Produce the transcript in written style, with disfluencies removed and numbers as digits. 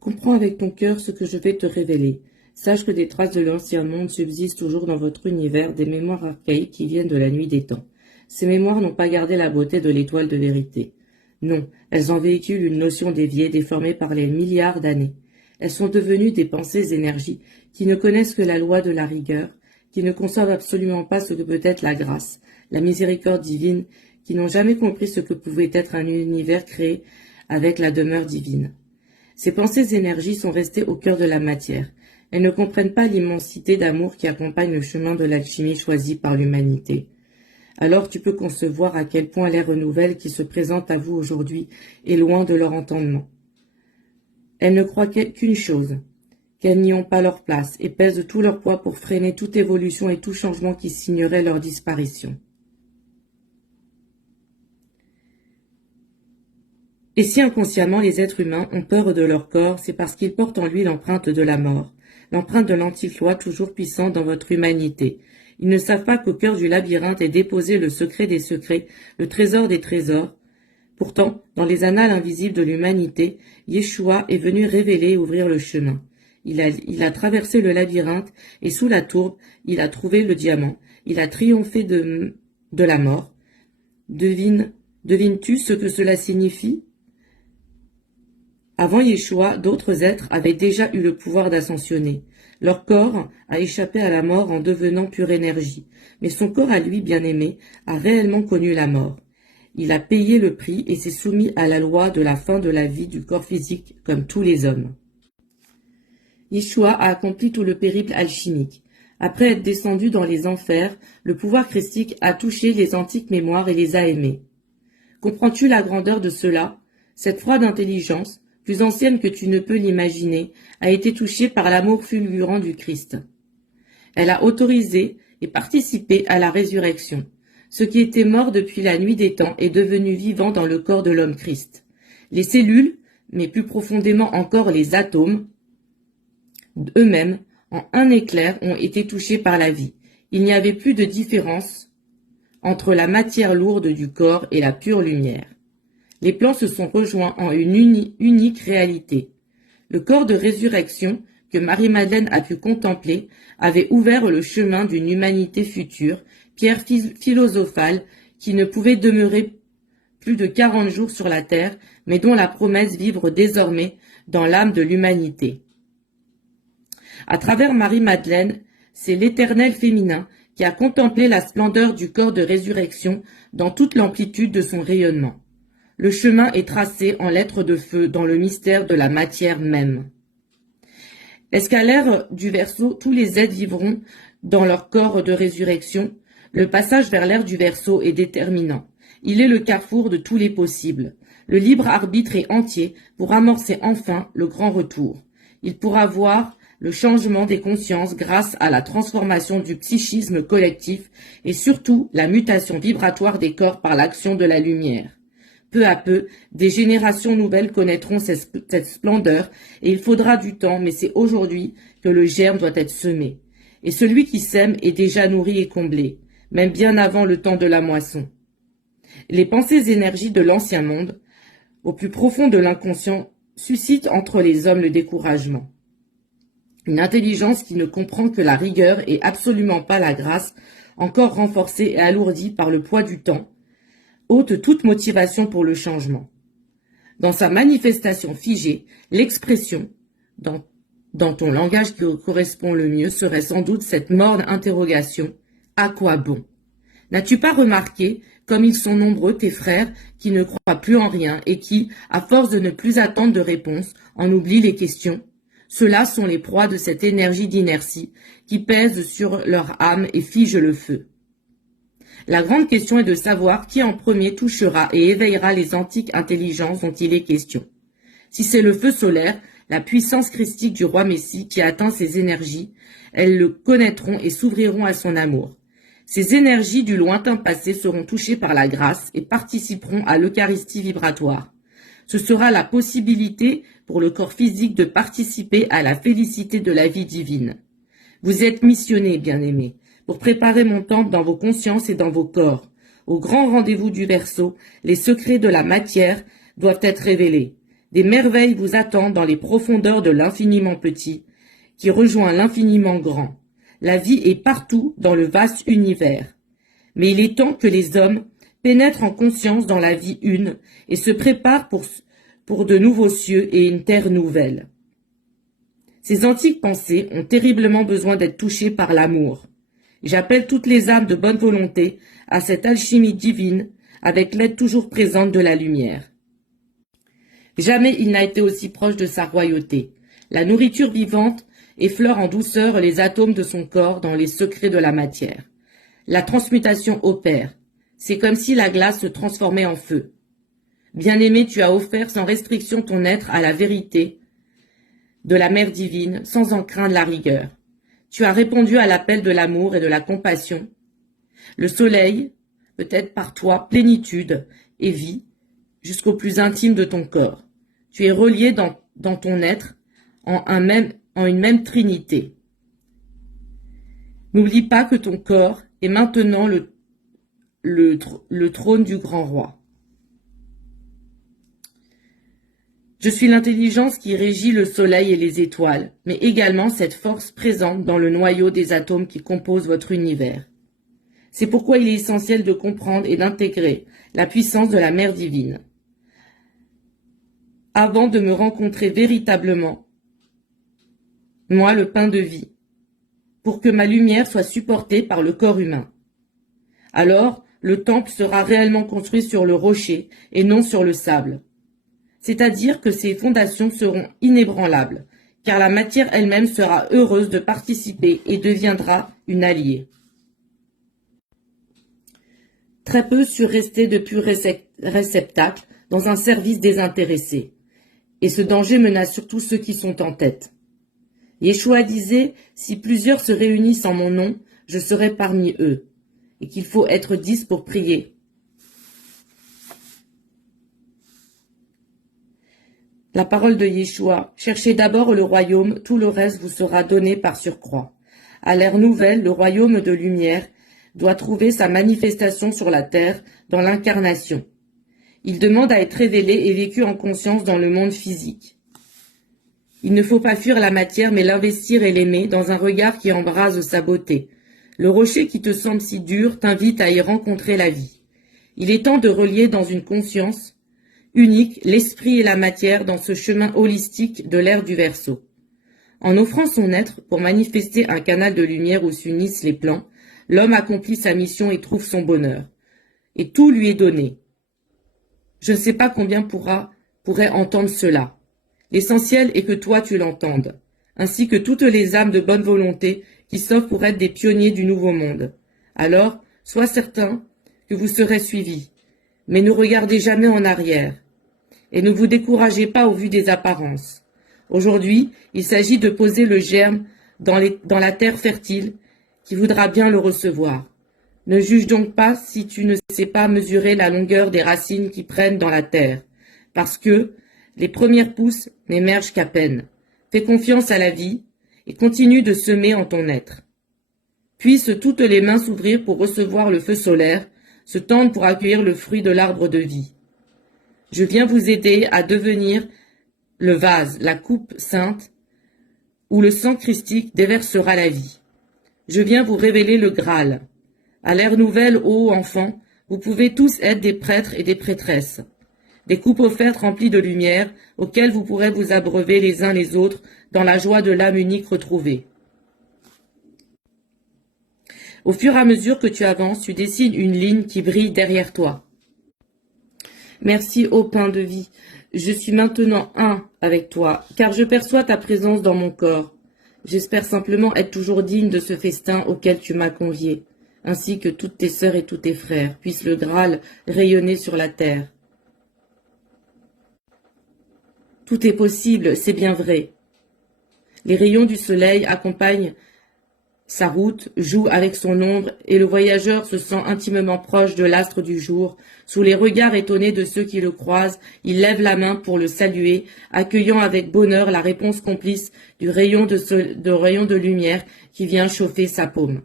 Comprends avec ton cœur ce que je vais te révéler. Sache que des traces de l'ancien monde subsistent toujours dans votre univers, des mémoires archaïques qui viennent de la nuit des temps. Ces mémoires n'ont pas gardé la beauté de l'étoile de vérité. Non, elles en véhiculent une notion déviée, déformée par les milliards d'années. Elles sont devenues des pensées énergies qui ne connaissent que la loi de la rigueur, qui ne conçoivent absolument pas ce que peut être la grâce, la miséricorde divine, qui n'ont jamais compris ce que pouvait être un univers créé avec la demeure divine. Ces pensées énergies sont restées au cœur de la matière. Elles ne comprennent pas l'immensité d'amour qui accompagne le chemin de l'alchimie choisi par l'humanité. Alors tu peux concevoir à quel point l'ère nouvelle qui se présente à vous aujourd'hui est loin de leur entendement. Elles ne croient qu'une chose, qu'elles n'y ont pas leur place et pèsent tout leur poids pour freiner toute évolution et tout changement qui signerait leur disparition. Et si inconsciemment les êtres humains ont peur de leur corps, c'est parce qu'ils portent en lui l'empreinte de la mort, l'empreinte de l'anti-loi toujours puissante dans votre humanité. Ils ne savent pas qu'au cœur du labyrinthe est déposé le secret des secrets, le trésor des trésors. Pourtant, dans les annales invisibles de l'humanité, Yeshua est venu révéler et ouvrir le chemin. Il a traversé le labyrinthe et sous la tourbe, il a trouvé le diamant. Il a triomphé de la mort. Devines-tu ce que cela signifie? Avant Yeshua, d'autres êtres avaient déjà eu le pouvoir d'ascensionner. Leur corps a échappé à la mort en devenant pure énergie, mais son corps à lui, bien-aimé, a réellement connu la mort. Il a payé le prix et s'est soumis à la loi de la fin de la vie du corps physique comme tous les hommes. Yeshua a accompli tout le périple alchimique. Après être descendu dans les enfers, le pouvoir christique a touché les antiques mémoires et les a aimés. Comprends-tu la grandeur de cela? Cette froide intelligence, plus ancienne que tu ne peux l'imaginer, a été touchée par l'amour fulgurant du Christ. Elle a autorisé et participé à la résurrection. Ce qui était mort depuis la nuit des temps est devenu vivant dans le corps de l'homme Christ. Les cellules, mais plus profondément encore les atomes, eux-mêmes, en un éclair, ont été touchés par la vie. Il n'y avait plus de différence entre la matière lourde du corps et la pure lumière. Les plans se sont rejoints en une unique réalité. Le corps de résurrection que Marie-Madeleine a pu contempler avait ouvert le chemin d'une humanité future, pierre philosophale qui ne pouvait demeurer plus de 40 jours sur la terre, mais dont la promesse vivre désormais dans l'âme de l'humanité. À travers Marie-Madeleine, c'est l'éternel féminin qui a contemplé la splendeur du corps de résurrection dans toute l'amplitude de son rayonnement. Le chemin est tracé en lettres de feu dans le mystère de la matière même. Est-ce qu'à l'ère du Verseau, tous les êtres vivront dans leur corps de résurrection? Le passage vers l'ère du Verseau est déterminant. Il est le carrefour de tous les possibles. Le libre arbitre est entier pour amorcer enfin le grand retour. Il pourra voir le changement des consciences grâce à la transformation du psychisme collectif et surtout la mutation vibratoire des corps par l'action de la lumière. Peu à peu, des générations nouvelles connaîtront cette splendeur et il faudra du temps, mais c'est aujourd'hui que le germe doit être semé. Et celui qui sème est déjà nourri et comblé, même bien avant le temps de la moisson. Les pensées énergies de l'ancien monde, au plus profond de l'inconscient, suscitent entre les hommes le découragement. Une intelligence qui ne comprend que la rigueur et absolument pas la grâce, encore renforcée et alourdie par le poids du temps, ôte toute motivation pour le changement. Dans sa manifestation figée, l'expression, dans ton langage qui correspond le mieux, serait sans doute cette morne interrogation « À quoi bon ?» N'as-tu pas remarqué comme ils sont nombreux tes frères qui ne croient plus en rien et qui, à force de ne plus attendre de réponse, en oublient les questions? Ceux-là sont les proies de cette énergie d'inertie qui pèse sur leur âme et fige le feu. La grande question est de savoir qui en premier touchera et éveillera les antiques intelligences dont il est question. Si c'est le feu solaire, la puissance christique du roi Messie qui atteint ses énergies, elles le connaîtront et s'ouvriront à son amour. Ces énergies du lointain passé seront touchées par la grâce et participeront à l'Eucharistie vibratoire. Ce sera la possibilité pour le corps physique de participer à la félicité de la vie divine. Vous êtes missionnés, bien-aimés, pour préparer mon temple dans vos consciences et dans vos corps. Au grand rendez-vous du Verseau, les secrets de la matière doivent être révélés. Des merveilles vous attendent dans les profondeurs de l'infiniment petit, qui rejoint l'infiniment grand. La vie est partout dans le vaste univers. Mais il est temps que les hommes pénètrent en conscience dans la vie une et se préparent pour de nouveaux cieux et une terre nouvelle. Ces antiques pensées ont terriblement besoin d'être touchées par l'amour. J'appelle toutes les âmes de bonne volonté à cette alchimie divine avec l'aide toujours présente de la lumière. Jamais il n'a été aussi proche de sa royauté. La nourriture vivante effleure en douceur les atomes de son corps dans les secrets de la matière. La transmutation opère. C'est comme si la glace se transformait en feu. Bien-aimé, tu as offert sans restriction ton être à la vérité de la mère divine, sans en craindre la rigueur. Tu as répondu à l'appel de l'amour et de la compassion. Le soleil, peut-être par toi, plénitude et vie, jusqu'au plus intime de ton corps. Tu es relié dans ton être en une même trinité. N'oublie pas que ton corps est maintenant le trône du grand roi. Je suis l'intelligence qui régit le soleil et les étoiles, mais également cette force présente dans le noyau des atomes qui composent votre univers. C'est pourquoi il est essentiel de comprendre et d'intégrer la puissance de la Mère divine. Avant de me rencontrer véritablement, moi le pain de vie, pour que ma lumière soit supportée par le corps humain. Alors, le temple sera réellement construit sur le rocher et non sur le sable. C'est-à-dire que ses fondations seront inébranlables, car la matière elle-même sera heureuse de participer et deviendra une alliée. Très peu surent restés de purs réceptacles dans un service désintéressé. Et ce danger menace surtout ceux qui sont en tête. Yeshua disait, si plusieurs se réunissent en mon nom, je serai parmi eux, et qu'il faut être 10 pour prier. La parole de Yeshua, cherchez d'abord le royaume, tout le reste vous sera donné par surcroît. À l'ère nouvelle, le royaume de lumière doit trouver sa manifestation sur la terre dans l'incarnation. Il demande à être révélé et vécu en conscience dans le monde physique. Il ne faut pas fuir la matière, mais l'investir et l'aimer dans un regard qui embrase sa beauté. Le rocher qui te semble si dur t'invite à y rencontrer la vie. Il est temps de relier dans une conscience unique l'esprit et la matière dans ce chemin holistique de l'ère du Verseau. En offrant son être pour manifester un canal de lumière où s'unissent les plans, l'homme accomplit sa mission et trouve son bonheur. Et tout lui est donné. Je ne sais pas combien pourrait entendre cela. L'essentiel est que toi tu l'entendes, ainsi que toutes les âmes de bonne volonté qui s'offrent pour être des pionniers du nouveau monde. Alors, sois certain que vous serez suivis, mais ne regardez jamais en arrière, et ne vous découragez pas au vu des apparences. Aujourd'hui, il s'agit de poser le germe dans la terre fertile qui voudra bien le recevoir. Ne juge donc pas si tu ne sais pas mesurer la longueur des racines qui prennent dans la terre, parce que les premières pousses n'émergent qu'à peine. Fais confiance à la vie et continue de semer en ton être. Puissent toutes les mains s'ouvrir pour recevoir le feu solaire, se tendre pour accueillir le fruit de l'arbre de vie. Je viens vous aider à devenir le vase, la coupe sainte, où le sang christique déversera la vie. Je viens vous révéler le Graal. À l'ère nouvelle, ô enfants, vous pouvez tous être des prêtres et des prêtresses. Des coupes offertes remplies de lumière, auxquelles vous pourrez vous abreuver les uns les autres dans la joie de l'âme unique retrouvée. Au fur et à mesure que tu avances, tu dessines une ligne qui brille derrière toi. Merci, ô pain de vie. Je suis maintenant un avec toi, car je perçois ta présence dans mon corps. J'espère simplement être toujours digne de ce festin auquel tu m'as convié, ainsi que toutes tes sœurs et tous tes frères. Puisse le Graal rayonner sur la terre. Tout est possible, c'est bien vrai. Les rayons du soleil accompagnent sa route, jouent avec son ombre, et le voyageur se sent intimement proche de l'astre du jour. Sous les regards étonnés de ceux qui le croisent, il lève la main pour le saluer, accueillant avec bonheur la réponse complice du rayon de lumière qui vient chauffer sa paume.